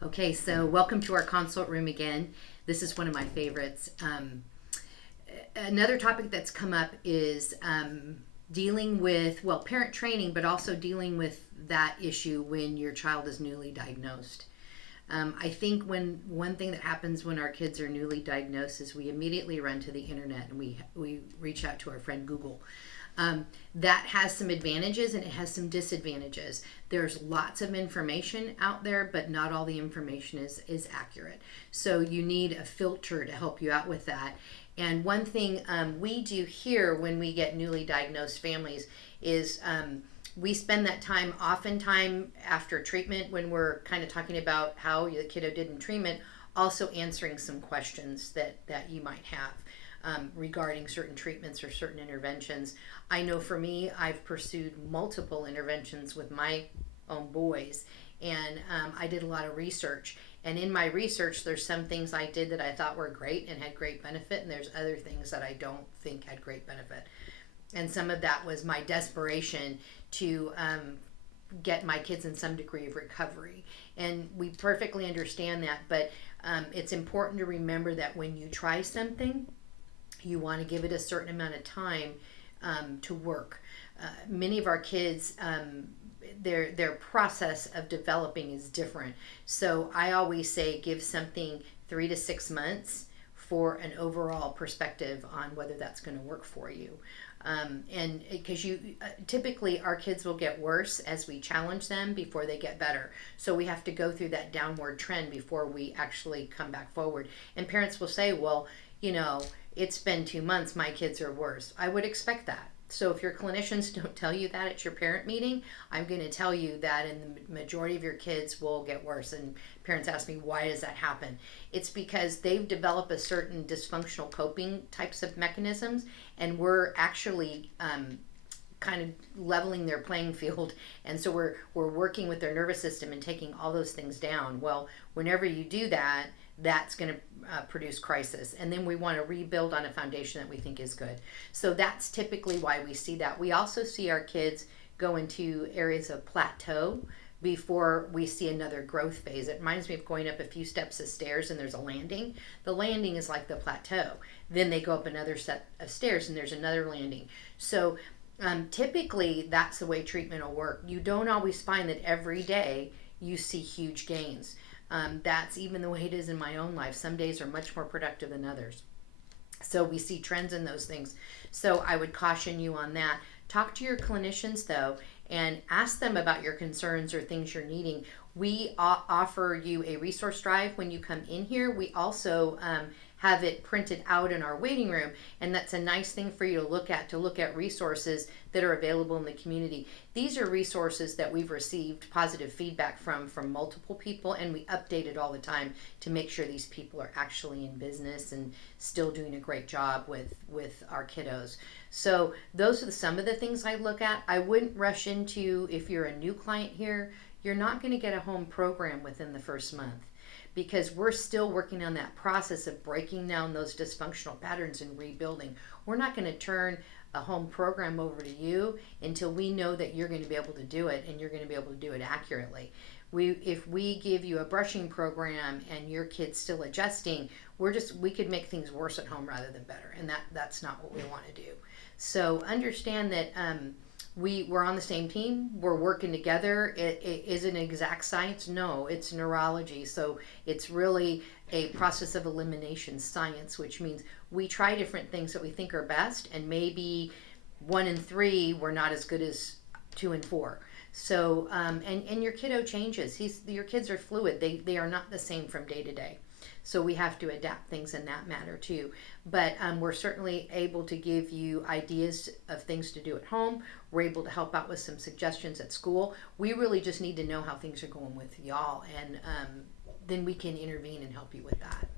Okay, so welcome to our consult room again. This is one of my favorites. Another topic that's come up is dealing with, well, parent training, but also dealing with that issue when your child is newly diagnosed. I think when one thing that happens when our kids are newly diagnosed is we immediately run to the internet and we reach out to our friend Google. That has some advantages and it has some disadvantages. There's lots of information out there, but not all the information is accurate. So you need a filter to help you out with that. And one thing we do here when we get newly diagnosed families is we spend that time oftentimes after treatment when we're kind of talking about how the kiddo did in treatment, also answering some questions that you might have. Regarding certain treatments or certain interventions. I know for me, I've pursued multiple interventions with my own boys, and I did a lot of research. And in my research, there's some things I did that I thought were great and had great benefit, and there's other things that I don't think had great benefit. And some of that was my desperation to get my kids in some degree of recovery. And we perfectly understand that, but it's important to remember that when you try something, you want to give it a certain amount of time to work. Many of our kids, their process of developing is different. So I always say give something 3 to 6 months for an overall perspective on whether that's going to work for you. And because you typically our kids will get worse as we challenge them before they get better. So we have to go through that downward trend before we actually come back forward. And parents will say, well, it's been 2 months, my kids are worse. I would expect that. So if your clinicians don't tell you that at your parent meeting, I'm going to tell you that in the majority of your kids will get worse. And parents ask me, why does that happen? It's because they've developed a certain dysfunctional coping types of mechanisms, and we're actually kind of leveling their playing field. And so we're working with their nervous system and taking all those things down. Well, whenever you do that, that's going to produce crisis, and then we want to rebuild on a foundation that we think is good. So that's typically why we see that. We also see our kids go into areas of plateau before we see another growth phase. It reminds me of going up a few steps of stairs and there's a landing. The landing is like the plateau. Then they go up another set of stairs and there's another landing. So typically that's the way treatment will work. You don't always find that every day you see huge gains. That's even the way it is in my own life. Some days are much more productive than others. So we see trends in those things. So I would caution you on that. Talk to your clinicians though and ask them about your concerns or things you're needing. We offer you a resource drive when you come in here. We also have it printed out in our waiting room, and that's a nice thing for you to look at resources that are available in the community. These are resources that we've received positive feedback from multiple people, and we update it all the time to make sure these people are actually in business and still doing a great job with our kiddos. So those are some of the things I look at. I wouldn't rush into, if you're a new client here, you're not going to get a home program within the first month, because we're still working on that process of breaking down those dysfunctional patterns and rebuilding. We're not going to turn a home program over to you until we know that you're going to be able to do it and you're going to be able to do it accurately. If we give you a brushing program and your kid's still adjusting, we could make things worse at home rather than better, and that's not what we want to do. So understand that we're on the same team. We're working together. It isn't exact science. No, it's neurology. So it's really a process of elimination science, which means we try different things that we think are best, and maybe 1 and 3 were not as good as 2 and 4. So and your kiddo changes. Your kids are fluid. They are not the same from day to day. So we have to adapt things in that matter too. But we're certainly able to give you ideas of things to do at home. We're able to help out with some suggestions at school. We really just need to know how things are going with y'all, and then we can intervene and help you with that.